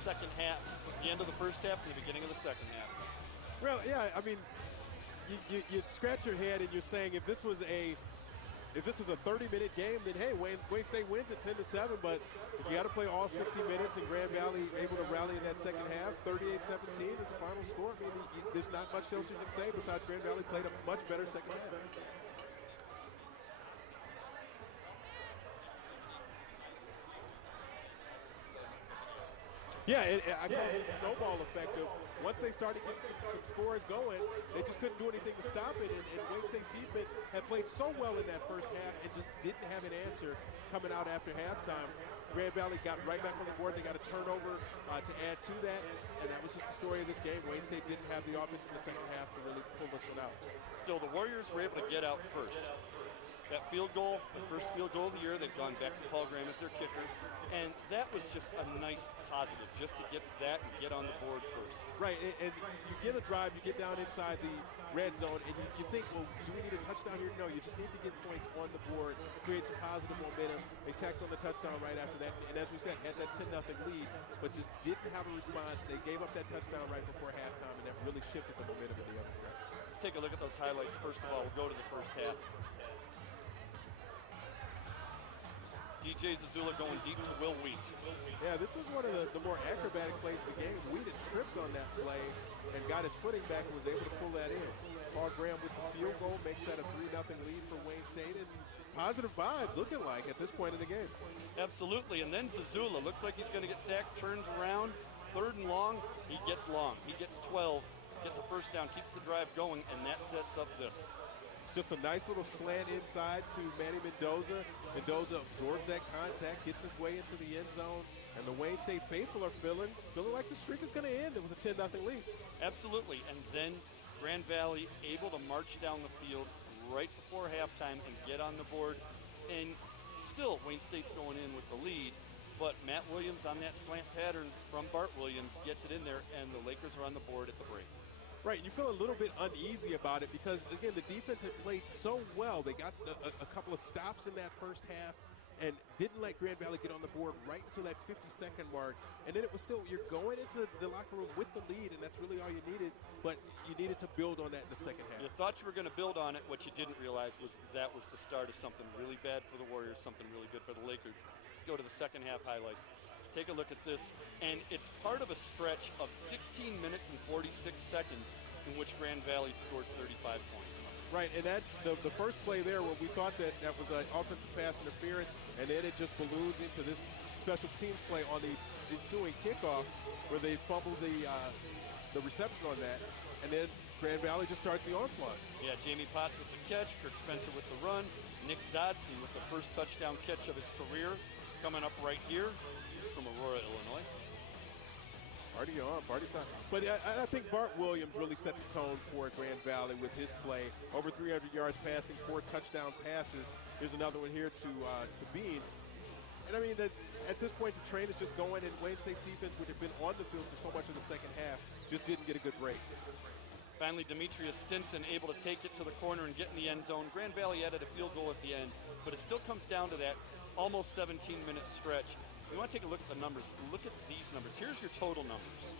second half, the end of the first half and the beginning of the second half. Well, yeah, I mean, you scratch your head and you're saying if this was a 30-minute game, then hey, Wayne State wins at 10-7. But if you got to play all 60 minutes and Grand Valley able to rally in that second half, 38-17 is the final score. I mean, there's not much else you can say besides Grand Valley played a much better second half. Yeah, I call it the snowball effect of once they started getting some scores going, they just couldn't do anything to stop it. And Wayne State's defense had played so well in that first half and just didn't have an answer coming out after halftime. Grand Valley got right back on the board. They got a turnover to add to that, and that was just the story of this game. Wayne State didn't have the offense in the second half to really pull this one out. Still, the Warriors were able to get out first. That field goal, the first field goal of the year, they've gone back to Paul Graham as their kicker. And that was just a nice positive, just to get that and get on the board first. Right, and you get a drive, you get down inside the red zone, and you think, well, do we need a touchdown here? No, you just need to get points on the board, create some positive momentum. They tacked on the touchdown right after that, and as we said, had that 10-0 lead, but just didn't have a response. They gave up that touchdown right before halftime, and that really shifted the momentum in the other direction. Let's take a look at those highlights. First of all, we'll go to the first half. DJ Zazula going deep to Will Wheat. Yeah, this was one of the more acrobatic plays of the game. Wheat had tripped on that play and got his footing back and was able to pull that in. Paul Graham with the field goal makes that a 3-0 lead for Wayne State, and positive vibes looking like at this point in the game. Absolutely, and then Zazula looks like he's going to get sacked, turns around, third and long, he gets long. He gets 12, gets a first down, keeps the drive going, and that sets up this. It's just a nice little slant inside to Manny Mendoza. Mendoza absorbs that contact, gets his way into the end zone, and the Wayne State faithful are feeling like the streak is going to end with a 10-0 lead. Absolutely, and then Grand Valley able to march down the field right before halftime and get on the board, and still Wayne State's going in with the lead, but Matt Williams on that slant pattern from Bart Williams gets it in there, and the Lakers are on the board at the break. Right, you feel a little bit uneasy about it because, again, the defense had played so well. They got a couple of stops in that first half and didn't let Grand Valley get on the board right until that 50-second mark. And then it was still, you're going into the locker room with the lead, and that's really all you needed, but you needed to build on that in the second half. You thought you were going to build on it. What you didn't realize was that was the start of something really bad for the Warriors, something really good for the Lakers. Let's go to the second half highlights. Take a look at this, and it's part of a stretch of 16 minutes and 46 seconds in which Grand Valley scored 35 points. Right, and that's the first play there where we thought that was an offensive pass interference, and then it just balloons into this special teams play on the ensuing kickoff where they fumbled the reception on that, and then Grand Valley just starts the onslaught. Yeah, Jamie Potts with the catch, Kirk Spencer with the run, Nick Dodson with the first touchdown catch of his career coming up right here from Aurora, Illinois. Party on, party time. But I think Bart Williams really set the tone for Grand Valley with his play. Over 300 yards passing, 4 touchdown passes. Here's another one here to Bean. And I mean, at this point, the train is just going, and Wayne State's defense, which had been on the field for so much of the second half, just didn't get a good break. Finally, Demetrius Stinson able to take it to the corner and get in the end zone. Grand Valley added a field goal at the end, but it still comes down to that almost 17-minute stretch. You want to take a look at the numbers. Look at these numbers. Here's your total numbers.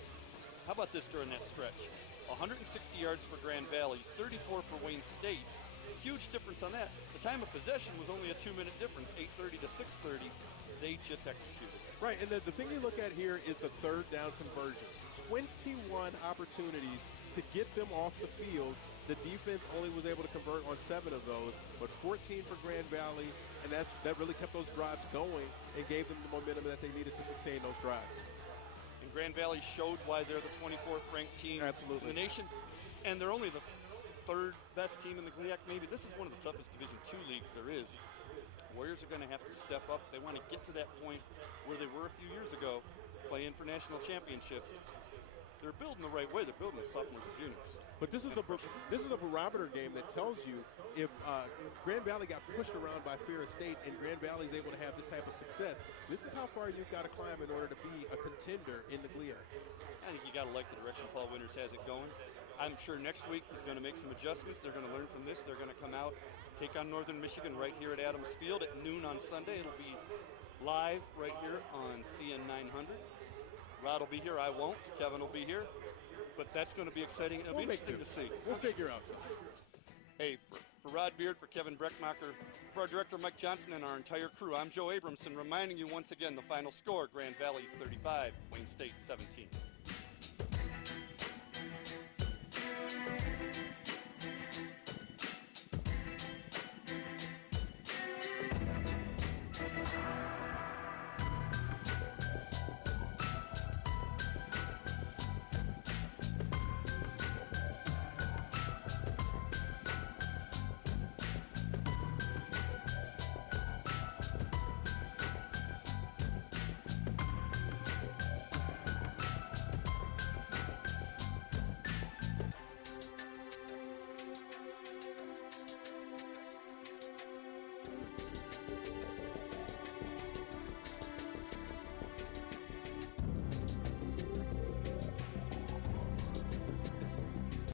How about this during that stretch? 160 yards for Grand Valley, 34 for Wayne State. Huge difference on that. The time of possession was only a 2-minute difference, 8:30 to 6:30. They just executed. Right, and the thing you look at here is the third down conversions. 21 opportunities to get them off the field. The defense only was able to convert on 7 of those, but 14 for Grand Valley, and that really kept those drives going and gave them the momentum that they needed to sustain those drives. And Grand Valley showed why they're the 24th ranked team in the nation, and they're only the 3rd best team in the GLIAC. Maybe this is one of the toughest Division II leagues there is. Warriors are going to have to step up. They want to get to that point where they were a few years ago, playing for national championships. They're building the right way. They're building with sophomores and juniors. But this is the barometer game that tells you if Grand Valley got pushed around by Ferris State and Grand Valley is able to have this type of success, this is how far you've got to climb in order to be a contender in the GLIAC. I think you got to like the direction Paul Winters has it going. I'm sure next week he's going to make some adjustments. They're going to learn from this. They're going to come out, take on Northern Michigan right here at Adams Field at noon on Sunday. It'll be live right here on CN 900. Rod will be here. I won't. Kevin will be here. But that's going to be exciting. It'll be interesting to see. We'll figure out something. Hey, for Rod Beard, for Kevin Breckmacher, for our director Mike Johnson, and our entire crew, I'm Joe Abramson, reminding you once again the final score: Grand Valley 35, Wayne State 17.